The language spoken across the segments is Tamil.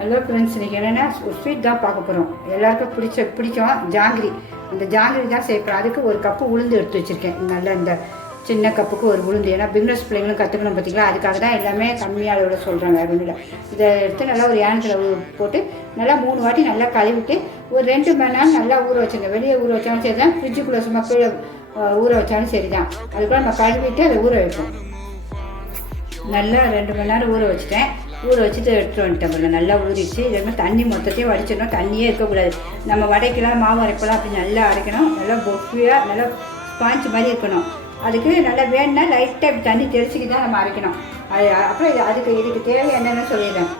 ஹலோ ஃப்ரெண்ட்ஸ், இன்றைக்கி என்னென்னா ஒரு ஸ்வீட் தான் பார்க்க போகிறோம். எல்லாருக்கும் பிடிக்கும் ஜாங்கிரி. அந்த ஜாங்கிரி தான் சேர்ப்பேன். அதுக்கு ஒரு கப்பு உளுந்து எடுத்து வச்சுருக்கேன். நல்ல இந்த சின்ன கப்புக்கு ஒரு உளுந்து, ஏன்னா பிக்னஸ் பிள்ளைங்களும் கற்றுக்கணும் பார்த்தீங்களா, அதுக்காக தான் எல்லாமே கம்மியாக அளவோட சொல்கிறாங்க. அப்படின்னு இதை எடுத்து நல்லா ஒரு ஏனத்தில் போட்டு நல்லா 3 வாட்டி நல்லா கழுவிட்டு ஒரு 2 மணி நேரம் நல்லா ஊற வச்சுருங்க. வெளியே ஊற வச்சாலும் சரி தான், ஃப்ரிட்ஜுக்குள்ளே சும்மா கீழே ஊற வச்சாலும் சரி தான். அதுக்குள்ள நம்ம கழுவிட்டு அதை ஊற வைப்போம். நல்லா 2 மணி நேரம் ஊற வச்சுட்டேன். ஊற வச்சுட்டு எடுத்துகிட்டு வந்துட்டேன். நல்லா ஊறிச்சு. இதுமாதிரி தண்ணி மொத்தத்தையும் வடிச்சிடணும். தண்ணியே இருக்கக்கூடாது. நம்ம வடைக்கெல்லாம் மாவு அரைக்கலாம், அப்படி நல்லா அரைக்கணும். நல்லா பொஃபியாக நல்லா ஸ்பாஞ்ச் மாதிரி இருக்கணும். அதுக்கு நல்லா வேணுன்னா லைட்டாக தண்ணி தெளிச்சிக்கு தான் நம்ம அரைக்கணும். அப்புறம் இதுக்கு தேவை என்னென்னு சொல்லிடுறேன்.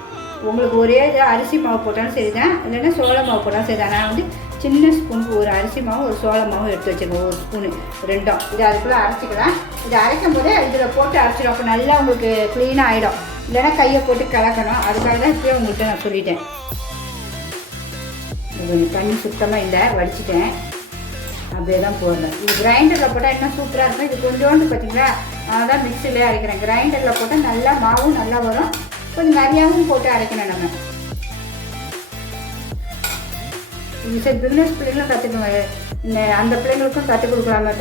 உங்களுக்கு ஒரே அரிசி மாவு போட்டாலும் சரி தான், இல்லைன்னா சோள மாவு போட்டாலும் சரி தான். நான் வந்து சின்ன ஸ்பூனுக்கு ஒரு அரிசி மாவு ஒரு சோள மாவும் எடுத்து வச்சுருக்கேன், ஒரு ஸ்பூனு ரெண்டும். இதை அதுக்குள்ளே அரைச்சிக்கலாம். இதை அரைக்கும் போதே இதில் போட்டு அரைச்சிடும். அப்போ நல்லா உங்களுக்கு க்ளீனாக ஆகிடும். இல்லைன்னா கையை போட்டு கலக்கணும். அதுக்காக தான் இப்போயே உங்கள்கிட்ட நான் சொல்லிட்டேன். கொஞ்சம் தண்ணி சுத்தமாக இல்லை, வடிச்சிட்டேன். அப்படியே தான் போடுறேன். இது கிரைண்டரில் போட்டால் இன்னும் சூப்பராக இருக்கும். இது கொஞ்சோண்டு பார்த்தீங்களா, நான் தான் மிக்சிலே அரைக்கிறேன். கிரைண்டரில் போட்டால் நல்லா மாவும் நல்லா வரும். கொஞ்சம் நிறையாவும் போட்டு அரைக்கணும் நம்ம. இது சரி பிஸ்னஸ் பிள்ளைங்களும் கற்றுக்குவாங்க. அந்த பிள்ளைங்களுக்கும் கற்றுக் கொடுக்குற மாதிரி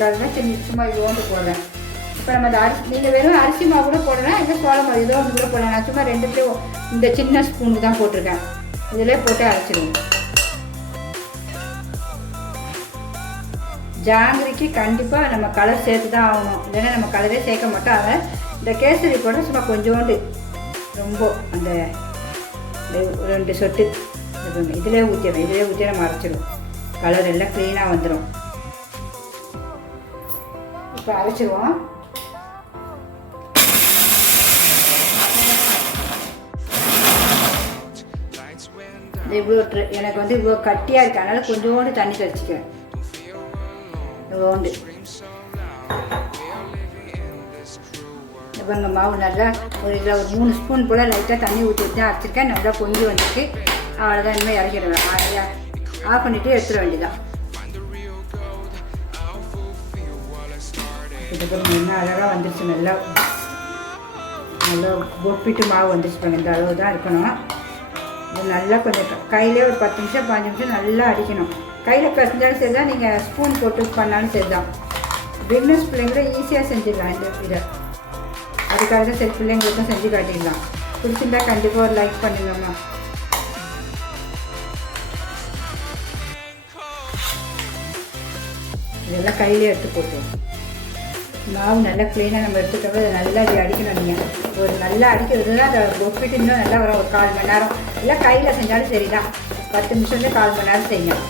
தான் சும்மா இது ஓண்டு போடுறேன். இப்போ நம்ம அந்த நீங்கள் வெறும் அரிசி மாவு கூட போடலாம், இல்லை சோள மாவு ஏதோ ஒன்று கூட போடலாம். நான் சும்மா 2 இந்த சின்ன ஸ்பூனுக்கு தான் போட்டிருக்கேன். இதிலே போட்டு அரைச்சிடுவோம். ஜாங்கிரிக்கு கண்டிப்பாக நம்ம கலர் சேர்த்து தான் ஆகணும். இல்லைன்னா நம்ம கலரே சேர்க்க மாட்டோம். அதை இந்த கேசரி போட்டால் சும்மா கொஞ்சோண்டு ரொம்ப அந்த 2 சொட்டு இதிலே ஊற்றி நம்ம அரைச்சிடுவோம். கலர் எல்லாம் க்ளீனாக வந்துடும். இப்போ அரைச்சிடுவோம். இவ்வளோ எனக்கு வந்து இவ்வளோ கட்டியாக இருக்குது, அதனால் கொஞ்சோண்டு தண்ணி தெளிச்சிக்கிறேன். இவ்வளோண்டு இவங்க மாவு நல்லா ஒரு 3 ஸ்பூன் போல் லைட்டாக தண்ணி ஊற்றி வச்சு அரைச்சிருக்கேன். நல்லா பொங்கி வந்துருக்கு. அவ்வளோதான், இனிமேல் இறக்கிடுவேன். ஆஃப் பண்ணிவிட்டு எடுத்துட வேண்டியதான். இதுக்கு இன்னும் அழகாக வந்துருச்சு. நல்லா பொப்பிட்டு மாவு வந்துருச்சுப்பாங்க. இந்த அளவு தான் இருக்கணும். இது நல்லா கொஞ்சம் கையிலே ஒரு 10 நிமிஷம் 5 நிமிஷம் நல்லா அடிக்கணும். கையில் கட்டினாலும் சரி தான், நீங்கள் ஸ்பூன் போட்டு பண்ணாலும் சரி தான். பிக்னஸ் பிள்ளைங்களும் ஈஸியாக செஞ்சிடலாம் இந்த இதை. அதுக்காக தான் சரி பிள்ளைங்களுக்கும் செஞ்சு காட்டிடலாம். பிடிச்சிருந்தா கண்டிப்பாக ஒரு லைக் பண்ணுங்கம்மா. இதெல்லாம் கையிலே எடுத்து போட்டுருவோம். மாவு நல்லா க்ளீனாக நம்ம எடுத்துட்டோம். அதை நல்லா இப்படி அடிக்கணும். நீங்கள் ஒரு நல்லா அடிக்கிறது தான் அதை ஒப்பிட்டு இன்னும் நல்லா வரும். ஒரு 1/4 மணி நேரம் இல்லை கையில் செஞ்சாலும் சரி தான். 10 நிமிஷத்துலேயே 1/4 மணி நேரம் செய்யணும்.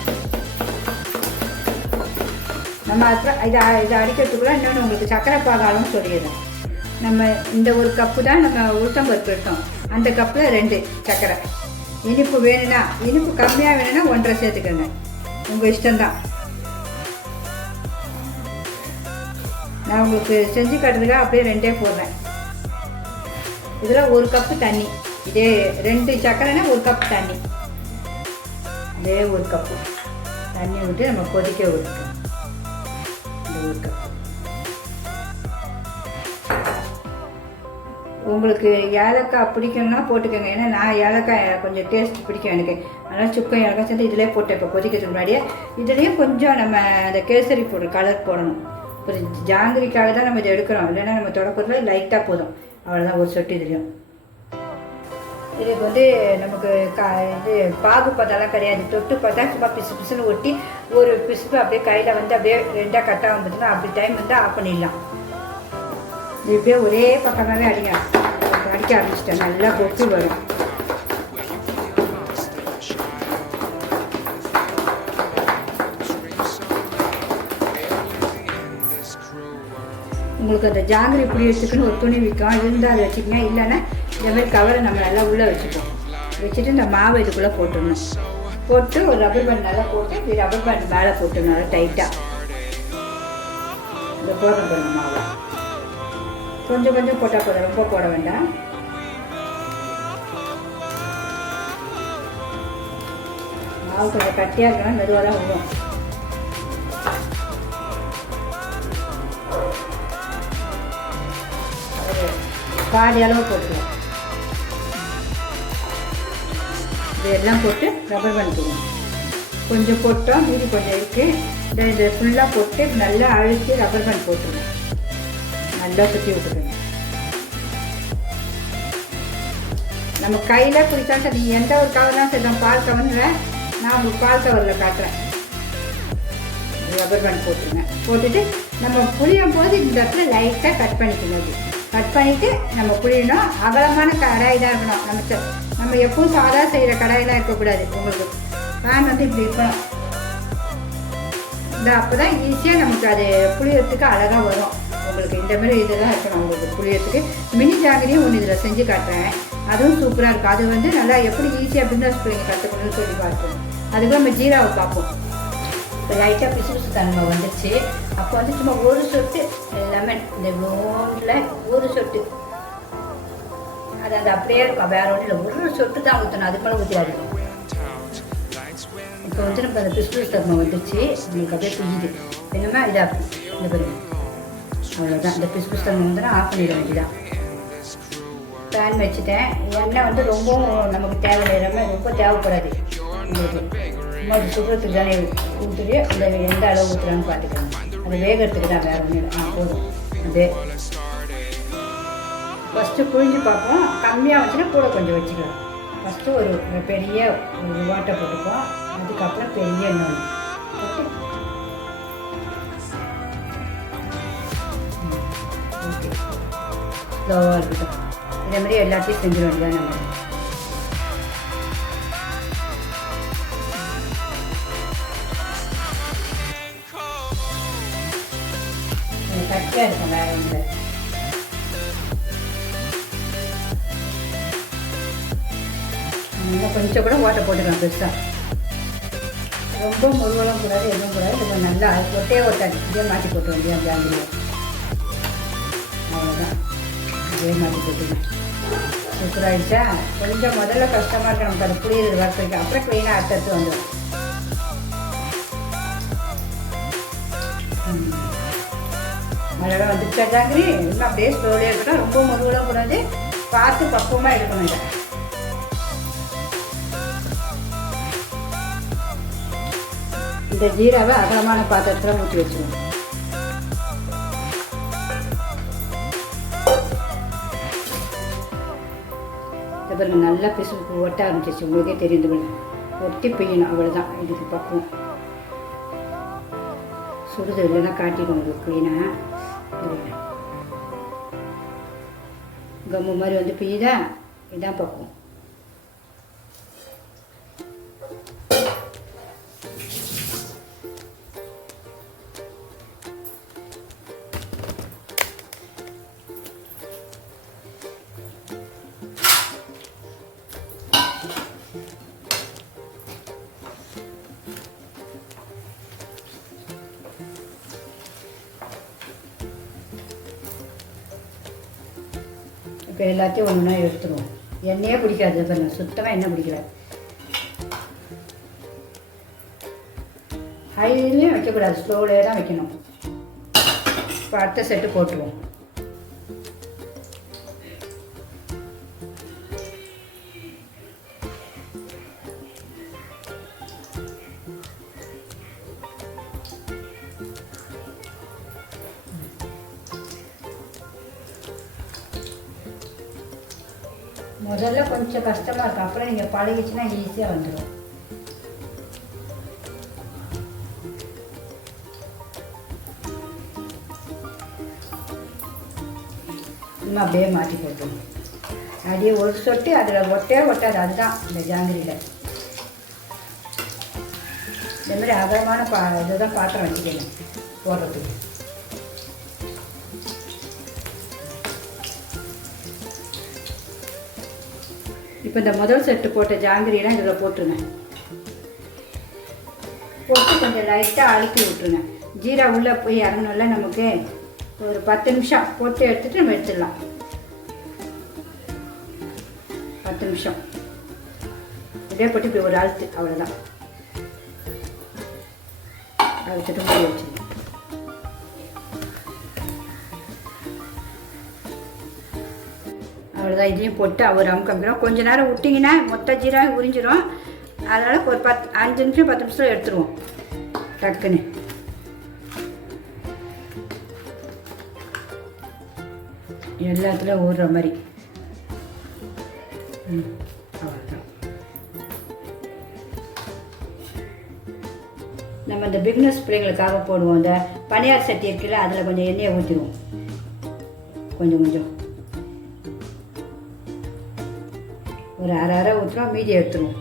நம்ம அப்புறம் இதை அடிக்கிறதுக்குள்ள இன்னொன்று உங்களுக்கு சக்கரை பாகாலும் சொல்லிடுறேன். நம்ம இந்த ஒரு கப்பு தான் நம்ம உளுத்தம்பருப்பு எடுத்தோம். அந்த கப்பில் 2 சக்கரை. இனிப்பு வேணும்னா, இனிப்பு கம்மியாக வேணும்னா 1.5 சேர்த்துக்கோங்க. உங்கள் இஷ்டம்தான். நான் உங்களுக்கு செஞ்சு காட்டுறதுக்காக அப்படியே 2 போடுறேன். இதில் 1 கப்பு தண்ணி. இதே 2 சக்கரைனா 1 கப் தண்ணி. இதே 1 கப்பு தண்ணி விட்டு நம்ம கொதிக்க விட்டுட்டோம். இந்த 1 கப். உங்களுக்கு ஏலக்காய் பிடிக்கணும்னா போட்டுக்கோங்க. ஏன்னா நான் ஏலக்காய் கொஞ்சம் டேஸ்ட் பிடிக்கும் எனக்கு. அதனால் சுக்கம் ஏலக்காய் சேர்த்து இதிலே போட்டேன். இப்போ கொதிக்கிறதுக்கு முன்னாடியே இதுலேயும் கொஞ்சம் நம்ம அந்த கேசரி போடுற கலர் போடணும். ஒரு ஜாங்கிரிக்காக தான் நம்ம இதை எடுக்கிறோம். இல்லைன்னா நம்ம தொடக்கத்தில் லைட்டாக போதும். அவ்வளோதான், ஒரு சொட்டு இதுலையும். இதுக்கு வந்து நமக்கு இது பாகு பதெல்லாம் கிடையாது. தொட்டு பார்த்தா சும்மா பிசுன்னு ஒட்டி ஒரு பிசுப்பு அப்படியே கையில் வந்து அப்படியே 2ஆக கட் ஆகும். பார்த்தீங்கன்னா அப்படி டைம் வந்து ஆஃப் பண்ணிடலாம். இது இப்படியே ஒரே பக்கமாகவே அடிக்க ஆரம்பிச்சிட்டேன். நல்லா பொட்டு வரும். உங்களுக்கு அந்த ஜாங்கிரி பிடிக்கிறதுக்குன்னு ஒரு துணி விற்கும், இருந்தால் அதை வச்சுக்கோங்க. இல்லைன்னா இந்தமாதிரி கவரை நம்ம நல்லா உள்ளே வச்சுப்போம். வச்சுட்டு இந்த மாவை இதுக்குள்ளே போட்டுடணும். போட்டு ஒரு ரப்பர் பேண்ட் நல்லா போட்டு இப்படி ரப்பர் பேண்ட் மேலே போட்டுடணும் நல்லா டைட்டாக. இந்த போடுற மாவை கொஞ்சம் கொஞ்சம் போட்டால் போதும், ரொம்ப போட வேண்டாம். மாவு கொஞ்சம் கட்டியாக இருக்கணும், மெதுவாக தான் விடும். பாதி அளவு போட்டுருவோம். இதெல்லாம் போட்டு ரப்பர் பேண்ட் போடுவோம். கொஞ்சம் போட்டோம், மீதி கொஞ்சம் இருக்குது. இதை ஃபுல்லாக போட்டு நல்லா அழுத்தி ரப்பர் பேண்ட் போட்டுருவோம். நல்லா சுற்றி விட்டுருங்க. நம்ம கையில் குடித்தா சரி, எந்த ஒரு கவர்லாம் சரி, நான் பால் கவரில் நான் உங்களுக்கு பால் கவரில் காட்டுறேன். ரப்பர் பேண்ட் போட்டுருங்க. போட்டுட்டு நம்ம புளியும் போது இந்த இடத்துல லைட்டாக கட் பண்ணிக்கணும். கட் பண்ணிவிட்டு நம்ம புளியணும். அகலமான கடாய் தான் இருக்கணும். நம்ம எப்பவும் சாதா செய்கிற கடாயெல்லாம் இருக்கக்கூடாது. உங்களுக்கு பேன் வந்து இப்படி இருக்கணும். இந்த அப்போ தான் ஈஸியாக நமக்கு அது புளியறதுக்கு அழகாக வரும். உங்களுக்கு இந்தமாரி இதெல்லாம் இருக்கணும். உங்களுக்கு புளியறதுக்கு மினி ஜாங்கிரியும் ஒன்று இதில் செஞ்சு காட்டுறேன். அதுவும் சூப்பராக இருக்கும். அது வந்து நல்லா எப்படி ஈஸியாக பிஸ்னஸ் பிள்ளைங்க கற்றுக்கணும்னு சொல்லி பார்ப்போம். அதுக்கு நம்ம ஜீராவை பார்ப்போம். இப்போ லைட்டாக பிசு பிசு தன்மை வந்துடுச்சு. அப்போ வந்து சும்மா ஒரு சொட்டு லெமன், இந்த லோனில் ஒரு சொட்டு, அது அப்படியே இருக்கும். வேற ஒன்றும் ஒரு சொட்டு தான் ஊற்றணும், அது மேலே ஊற்றிடாது. இப்போ வந்து நம்ம அந்த பிசு பிசு தன்மை வந்துடுச்சு. உங்களுக்கு அப்படியே பிடிக்குது என்னமா இதாக இந்த பாருங்க. அவ்வளோதான். இந்த பிசு பிசு தன்மை வந்து ஆஃப் பண்ணிட வேண்டியதான். பேன் வச்சுட்டேன். எண்ணெய் வந்து ரொம்பவும் நமக்கு தேவையில்லை, ரொம்ப தேவைப்படாது. உங்களுக்கு சும்மா அது சுடுறதுக்கு தானே ஊற்றுட்டு அந்த எந்த அளவு ஊற்றுறான்னு பார்த்துக்கணும். அது வேகிறதுக்கு தான், வேறு ஒன்றும் போதும். அது ஃபஸ்ட்டு புழிஞ்சு பார்ப்போம். கம்மியாக வச்சுன்னா கூட கொஞ்சம் வச்சுக்கலாம். ஃபஸ்ட்டு ஒரு பெரிய ஒரு வாட்டை போட்டுப்போம். அதுக்கப்புறம் பெரிய எண்ணெய் போட்டு ஓகே ஸ்லோவாக இருக்கட்டும். இதே மாதிரி எல்லாத்தையும் செஞ்சிட வேண்டியதான். நம்ம கட்டியாக இருக்கும், வேற ஒன்று. இன்னும் கொஞ்சம் கூட ஓட்டை போட்டுக்கலாம் பெருசாக. ரொம்ப முழுவலாம் கூடாது, எதுவும் கூடாது. இது நல்லா ஒட்டே ஒட்டாது. இதே மாற்றி போட்டு வேண்டிய ஜாங்கிரியை. அவ்வளோதான், இதே மாற்றி போட்டுங்க. சூப்பராகிடுச்சா? கொஞ்சம் முதல்ல கஷ்டமாக இருக்கு நமக்கு அது புளியது வரைக்கும். அப்புறம் க்ளீனாக அடுத்தடுத்து வந்துடும். அழகாக வந்துச்சா ஜாங்கிரி? இன்னும் அப்படியே ஸ்லோலியாக இருக்கட்டும். ரொம்ப முழுவலாம் கூடாது, பார்த்து பக்குவமாக எடுக்கணும். இதை இந்த ஜீராவை அகலமான பாத்திரத்தில் ஊற்றி வச்சுக்கணும். இது பாருங்க, நல்லா பிசு ஒட்ட ஆரம்பிச்சிச்சு. உங்களுக்கே தெரியும். ஒட்டி பெய்யணும், அவ்வளோதான். இதுக்கு பக்குவம். சுடுது இல்லைன்னா காட்டிடும் உங்களுக்கு க்ளீனாக. கம்மு மாதிரி வந்து பெய்யுதா? இதுதான் பக்குவம். இப்போ எல்லாத்தையும் ஒன்று ஒன்றா எடுத்துருவோம். எண்ணெயே பிடிக்காது பாருங்க, சுத்தமாக எண்ணெய் பிடிக்கல. ஹைலையும் வைக்கக்கூடாது, ஸ்லோவிலே தான் வைக்கணும். இப்போ அடுத்த செட்டு போட்டுருவோம். முதல்ல கொஞ்சம் கஷ்டமாக இருக்கும், அப்புறம் நீங்கள் பழகிச்சுன்னா ஈஸியாக வந்துடும். இன்னும் அப்படியே மாற்றி போட்டுருங்க. அப்படியே ஒரு சொட்டு அதில் ஒட்டே ஒட்டாது. அதுதான் இந்த ஜாங்கிரியில். இந்தமாதிரி அகலமான இதுதான் பாத்திரம் வச்சுக்கணும் போடுறதுக்கு. இப்போ இந்த முதல் செட்டு போட்ட ஜாங்கிரியெல்லாம் இதில் போட்டுருங்க. போட்டு கொஞ்சம் லைட்டாக அழுத்தி விட்டுருங்க. ஜீரா உள்ளே போய் இறங்கணும்ல, நமக்கு ஒரு 10 நிமிஷம் போட்டு எடுத்துகிட்டு நம்ம எடுத்துடலாம். 10 நிமிஷம் இதே போட்டு இப்படி ஒரு அழுத்து, அவ்வளோதான். அழுத்துட்டு மூடி வச்சுருங்க. அவ்வளோதான். இதையும் போட்டு ஒரு அமுக்கிறோம். கொஞ்சம் நேரம் விட்டிங்கன்னா மொத்த ஜீரகம் உறிஞ்சிரும். அதனால் ஒரு 5 நிமிஷம் 10 நிமிஷம் எடுத்துருவோம் டக்குன்னு. எல்லாத்துலேயும் ஊறுற மாதிரி. அவ்வளோதான். நம்ம இந்த பிக்னஸ் பிள்ளைங்களுக்காக போடுவோம். இந்த பனியார் சட்டி இருக்குல்ல, அதில் கொஞ்சம் எண்ணெயை ஊற்றிடுவோம். கொஞ்சம் ஒரு அரை ஊற்றுறோம், மீதி எடுத்துருவோம்.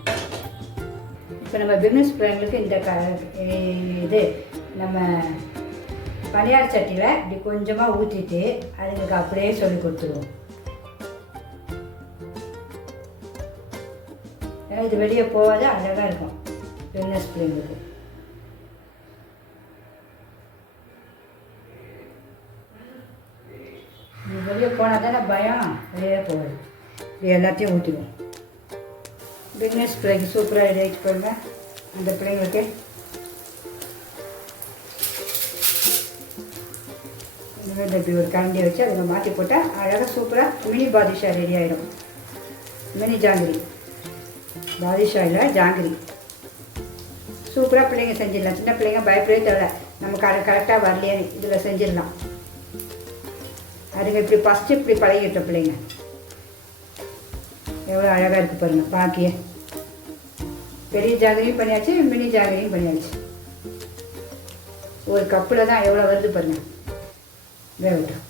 இப்போ நம்ம பிக்னஸ் பிள்ளைங்களுக்கு இந்த இது நம்ம பனியார் சட்டியில் இப்படி கொஞ்சமாக ஊற்றிட்டு அதுங்களுக்கு அப்படியே சொல்லி கொடுத்துருவோம். ஏன்னா இது வெளியே போகாது, அழகாக இருக்கும் பிக்னஸ் பிள்ளைங்களுக்கு. வெளியே போனால் தானே பயம், வெளியே போகாது. இது எல்லாத்தையும் ஊற்றிடுவோம். பிக்னஸ் பிள்ளைக்கு சூப்பராக ரெடி ஆகிட்டு போடுங்க. அந்த பிள்ளைங்களுக்கு இந்த இப்படி ஒரு கரண்டியை வச்சு அதில் மாற்றி போட்டால் அழகாக சூப்பராக மினி பாதுஷா ரெடி ஆகிடும். மினி ஜாங்கிரி, பாதுஷா இல்லை ஜாங்கிரி. சூப்பராக பிள்ளைங்க செஞ்சிடலாம். சின்ன பிள்ளைங்க பயப்படவே தேவை, நமக்கு அதை கரெக்டாக வரலையே இதில் செஞ்சிடலாம். அதுங்க இப்படி ஃபஸ்ட்டு இப்படி பழகிட்டோம் பிள்ளைங்க. எவ்வளோ அழகாக இருக்குது பாருங்கள் பாக்கியே. பெரிய ஜாகரியும் பண்ணியாச்சு, மினி ஜாகரியும் பண்ணியாச்சு. ஒரு கப்பில் தான் எவ்வளோ வருது பாருங்கள். வேகட்டும்.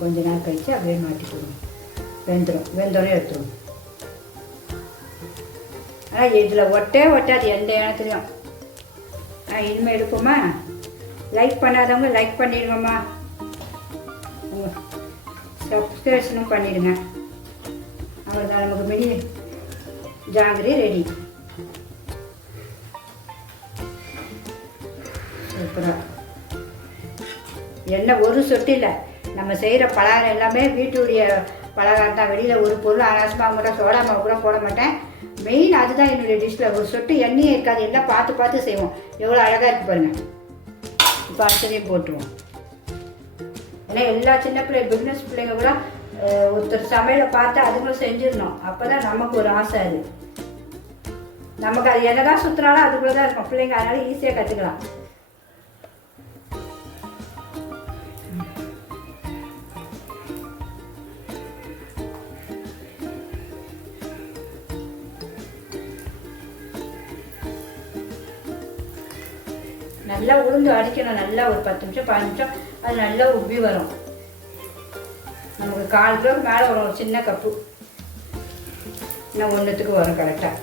கொஞ்ச நேரம் கழிச்சு அப்படியே மாட்டி போடுவோம். வெந்தோடனே எடுத்துருவோம். ஆனால் இதில் ஒட்டாது எந்த இடத்துலையும். இனிமேல் எடுப்போமா? லைக் பண்ணாதவங்க லைக் பண்ணிடுங்கம்மா. சப்ஸ்கிரிப்ஷனும் பண்ணிடுங்க. அவ்வளோதான், நமக்கு மினி ஜாங்கிரி ரெடி. சூப்பராக எண்ணெய் ஒரு சொட்டு இல்லை. நம்ம செய்கிற பலகாரம் எல்லாமே வீட்டுடைய பலகாரம் தான். வெளியில் ஒரு பொருள் அனாவசியமாக கூட சோடா மாவு கூட போட மாட்டேன். மெயின் அதுதான் என்னுடைய டிஷ்ஷில். ஒரு சொட்டு எண்ணெயே இருக்காது. எல்லாம் பார்த்து செய்வோம். எவ்வளோ அழகாக இருக்குது பாருங்கள். இப்போ அடுத்ததையும் போட்டுருவோம். ஏன்னா எல்லா சின்ன பிக்னஸ் பிள்ளைங்க கூட ஒருத்தர் சமையலை பார்த்து அதுங்களும் செஞ்சிடணும். அப்போ தான் நமக்கு ஒரு ஆசை. அது நமக்கு அது என்னதான் சுற்றுனாலும் அதுக்குள்ளே தான் இருக்கும் பிள்ளைங்க. அதனால ஈஸியாக கற்றுக்கலாம். நல்லா உளுந்து அடிக்கணும். நல்லா ஒரு 10 நிமிஷம் 15 நிமிஷம் அது நல்லா உப்பி வரும். நமக்கு 1/4 கிலோக்கு மேலே வரும். ஒரு சின்ன கப்பு இன்னும் 1த்துக்கு வரும் கரெக்டாக.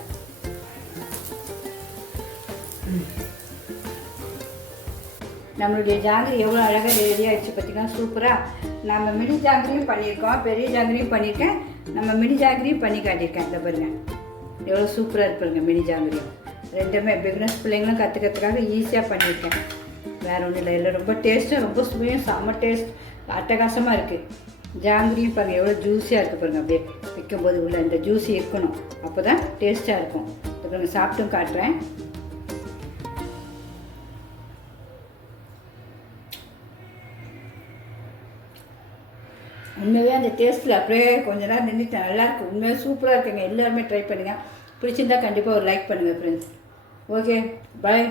நம்மளுடைய ஜாங்கிரி எவ்வளோ அழகாக ரெடி ஆகிடுச்சு பார்த்திங்கன்னா. சூப்பராக நம்ம மினி ஜாங்கிரியும் பண்ணியிருக்கோம், பெரிய ஜாங்கிரியும் பண்ணியிருக்கேன், நம்ம மினி ஜாங்கிரியும் பண்ணி காட்டியிருக்கேன். இந்த பாருங்கள் எவ்வளோ சூப்பராக இருப்பாருங்க மினி ஜாங்கிரியும். ரெண்டுமே பிக்னஸ் பிள்ளைங்களும் கற்றுக்கிறதுக்காக ஈஸியாக பண்ணியிருக்கேன். வேறு ஒன்றும் இல்லை. எல்லாம் ரொம்ப டேஸ்ட்டாக, ரொம்ப சுவையும் செம்ம டேஸ்ட் அட்டகாசமாக இருக்குது. ஜாங்கிரியும் பாருங்கள் எவ்வளோ ஜூஸியாக இருக்குது பாருங்கள். அப்படியே விற்கும்போது உள்ள இந்த ஜூஸி இருக்கணும், அப்போ தான் டேஸ்ட்டாக இருக்கும். இப்போ பாருங்கள் சாப்பிட்டும் காட்டுறேன். உண்மையாகவே அந்த டேஸ்ட்டில் அப்படியே கொஞ்ச நேரம் நின்றுட்டேன். நல்லாயிருக்கு, உண்மையாக சூப்பராக இருக்குங்க. எல்லாருமே ட்ரை பண்ணுங்கள். பிடிச்சிருந்தா கண்டிப்பாக ஒரு லைக் பண்ணுங்கள் ஃப்ரெண்ட்ஸ். ஓகே, பாய்.